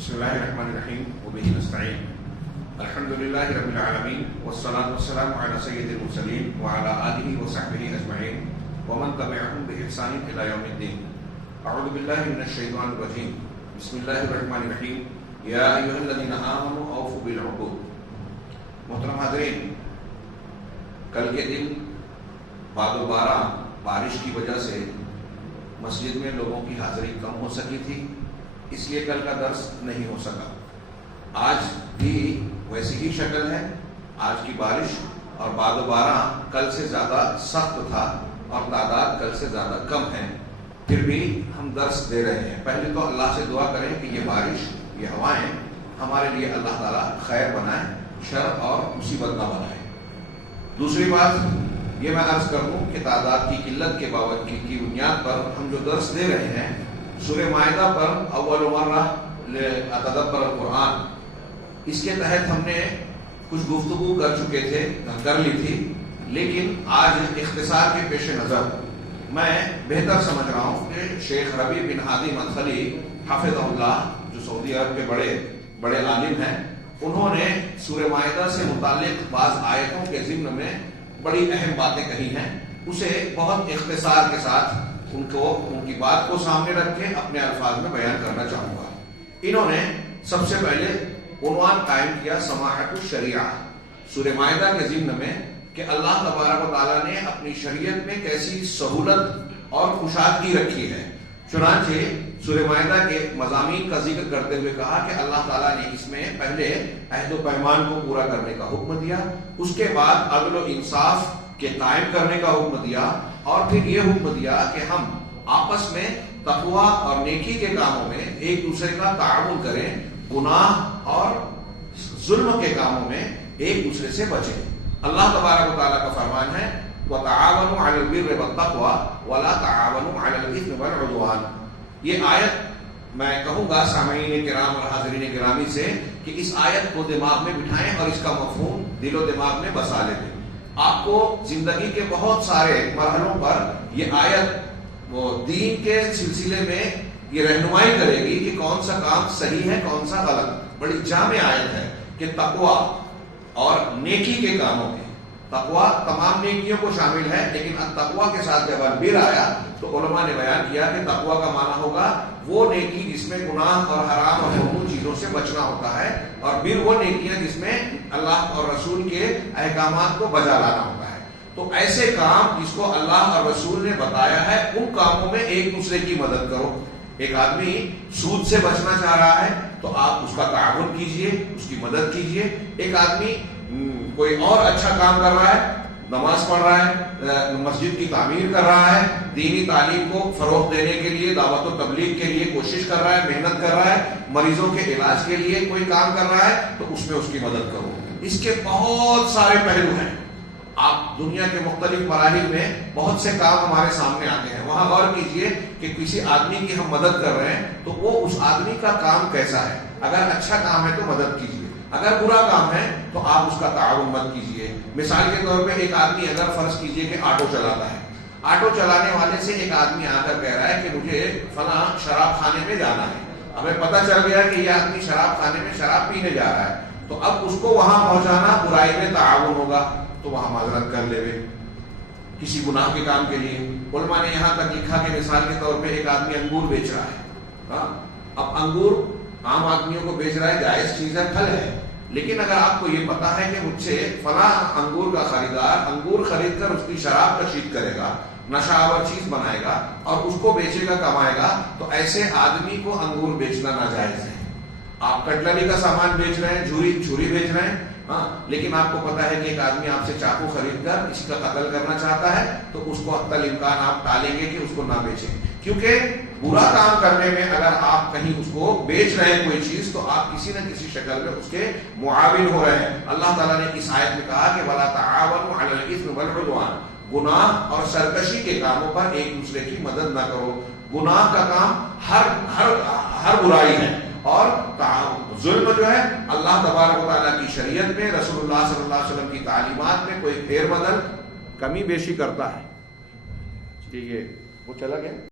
بسم الله الرحمن الرحيم وبه نستعين الحمد لله رب العالمين والصلاة والسلام على سيد المرسلين وعلى آله وصحبه أجمعين ومن تبعهم بإحسان إلى يوم الدين. أعوذ بالله من الشيطان الرجيم. بسم الله الرحمن الرحيم. يا أيها الذين آمنوا أوفوا بالعقود. محترم حاضرین، کل کے دن بعد دوبارہ بارش کی وجہ سے مسجد میں لوگوں کی حاضری کم ہو سکی تھی، اس لیے کل کا درس نہیں ہو سکا. آج بھی ویسی ہی شکل ہے. آج کی بارش اور بعد دوبارہ کل سے زیادہ سخت تھا اور تعداد کل سے زیادہ کم ہے، پھر بھی ہم درس دے رہے ہیں. پہلے تو اللہ سے دعا کریں کہ یہ بارش، یہ ہوائیں ہمارے لیے اللہ تعالیٰ خیر بنائے، شر اور مصیبت نہ بنائے. دوسری بات یہ میں عرض کر دوں کہ تعداد کی قلت کے باوجود کی بنیاد پر ہم جو درس دے رہے ہیں سورہ مائدہ پر اول مرہ اتدبر القرآن، اس کے تحت ہم نے کچھ گفتگو کر لی تھی، لیکن آج اختصار کے پیش نظر میں بہتر سمجھ رہا ہوں کہ شیخ ربیع بن ہادی مدخلی حافظ اللہ، جو سعودی عرب کے بڑے عالم ہیں، انہوں نے سورہ مائدہ سے متعلق بعض آیتوں کے ضمن میں بڑی اہم باتیں کہی ہیں. اسے بہت اختصار کے ساتھ ان کی بات کو سامنے رکھ کے اپنے الفاظ میں بیان کرنا چاہوں گا. انہوں نے سب سے پہلے عنوان قائم کیا سماحت الشریعہ، سورہ مائدہ کے ضمن میں، کہ اللہ تبارک و تعالیٰ نے اپنی شریعت میں کیسی سہولت اور کشادگی رکھی ہے. چنانچہ سورہ مائدہ کے مضامین کا ذکر کرتے ہوئے کہا کہ اللہ تعالیٰ نے اس میں پہلے عہد و پیمان کو پورا کرنے کا حکم دیا، اس کے بعد عدل و انصاف کے قائم کرنے کا حکم دیا، اور پھر یہ حکم دیا کہ ہم آپس میں تقوی اور نیکی کے کاموں میں ایک دوسرے کا تعاون کریں، گناہ اور ظلم کے کاموں میں ایک دوسرے سے بچیں. اللہ تبارک و تعالیٰ کا فرمان ہے وَتَعَاوَنُوا عَلَى الْبِرِّ وَالتَّقْوَى وَلَا تَعَاوَنُوا عَلَى الْإِثْمِ وَالْعُدْوَانِ. یہ آیت میں کہوں گا سامعین کرام اور حاضرین گرامی سے کہ اس آیت کو دماغ میں بٹھائیں اور اس کا مفہوم دل و دماغ میں بسا لیں. آپ کو زندگی کے بہت سارے مرحلوں پر یہ آیت وہ دین کے سلسلے میں یہ رہنمائی کرے گی کہ کون سا کام صحیح ہے، کون سا غلط. بڑی جامع آیت ہے کہ تقوی اور نیکی کے کاموں میں، تقوی تمام نیکیوں کو شامل ہے، لیکن تقوی کے ساتھ جب البر آیا تو علماء نے بیان کیا کہ تقوی کا معنی ہوگا وہ نیکی جس میں گناہ اور حرام اور ممنوع چیزوں سے بچنا ہوتا ہے، اور پھر وہ نیکیاں جس میں اللہ اور رسول کے احکامات کو بجا لانا ہوتا ہے. تو ایسے کام جس کو اللہ اور رسول نے بتایا ہے ان کاموں میں ایک دوسرے کی مدد کرو. ایک آدمی سود سے بچنا چاہ رہا ہے تو آپ اس کا تعاون کیجئے، اس کی مدد کیجئے. ایک آدمی کوئی اور اچھا کام کر رہا ہے، نماز پڑھ رہا ہے، مسجد کی تعمیر کر رہا ہے، دینی تعلیم کو فروغ دینے کے لیے، دعوت و تبلیغ کے لیے کوشش کر رہا ہے، محنت کر رہا ہے، مریضوں کے علاج کے لیے کوئی کام کر رہا ہے تو اس میں اس کی مدد کرو. اس کے بہت سارے پہلو ہیں. آپ دنیا کے مختلف مراحل میں بہت سے کام ہمارے سامنے آتے ہیں، وہاں غور کیجئے کہ کسی آدمی کی ہم مدد کر رہے ہیں تو وہ اس آدمی کا کام کیسا ہے. اگر اچھا کام ہے تو مدد کیجئے، اگر برا کام ہے تو آپ اس کا تعاون مت کیجئے. مثال کے طور پہ ایک آدمی اگر فرض کیجئے کہ آٹو چلاتا ہے، آٹو چلانے والے سے ایک آدمی آ کر کہہ رہا ہے کہ مجھے فلاں شراب خانے میں جانا ہے. ہمیں پتہ چل گیا کہ یہ آدمی شراب خانے میں شراب پینے جا رہا ہے، تو اب اس کو وہاں پہنچانا برائی میں تعاون ہوگا، تو وہاں معذرت کر لے کسی گناہ کے کام کے لیے. علماء نے یہاں تک لکھا کہ مثال کے طور پہ ایک آدمی انگور بیچ رہا ہے. اب انگور عام آدمیوں کو بیچ رہا ہے، جائز چیز ہے، پھل ہے، لیکن اگر آپ کو یہ پتا ہے کہ مجھ سے فلاں انگور کا خریدار انگور خرید کر اس کی شراب کشید کرے گا، نشہ آور چیز بنائے گا اور اس کو بیچے گا، کمائے گا، تو ایسے آدمی کو انگور بیچنا ناجائز ہے. آپ کٹلری کا سامان بیچ رہے ہیں، چھری بیچ رہے ہیں، لیکن آپ کو پتا ہے کہ ایک آدمی آپ سے چاقو خرید کر کسی کا قتل کرنا چاہتا ہے تو اس کو حتی الامکان آپ ٹالیں گے کہ اس کو نہ بیچیں. کیونکہ برا کام کرنے میں اگر آپ کہیں اس کو بیچ رہے ہیں کوئی چیز تو آپ کسی نہ کسی شکل میں اس کے معاون ہو رہے ہیں. اللہ تعالیٰ نے اس آیت میں کہا کہ وَلَا تَعَاوَنُوا عَلَى الْإِثْمِ وَالْعُدْوَانِ، گناہ اور سرکشی کے کاموں پر ایک دوسرے کی مدد نہ کرو. گناہ کا کام ہر برائی ہے، اور ظلم جو ہے اللہ تبارک و تعالیٰ کی شریعت میں، رسول اللہ صلی اللہ علیہ وسلم کی تعلیمات میں کوئی پھیر بدل کمی بیشی کرتا ہے. یہ وہ چلا گیا.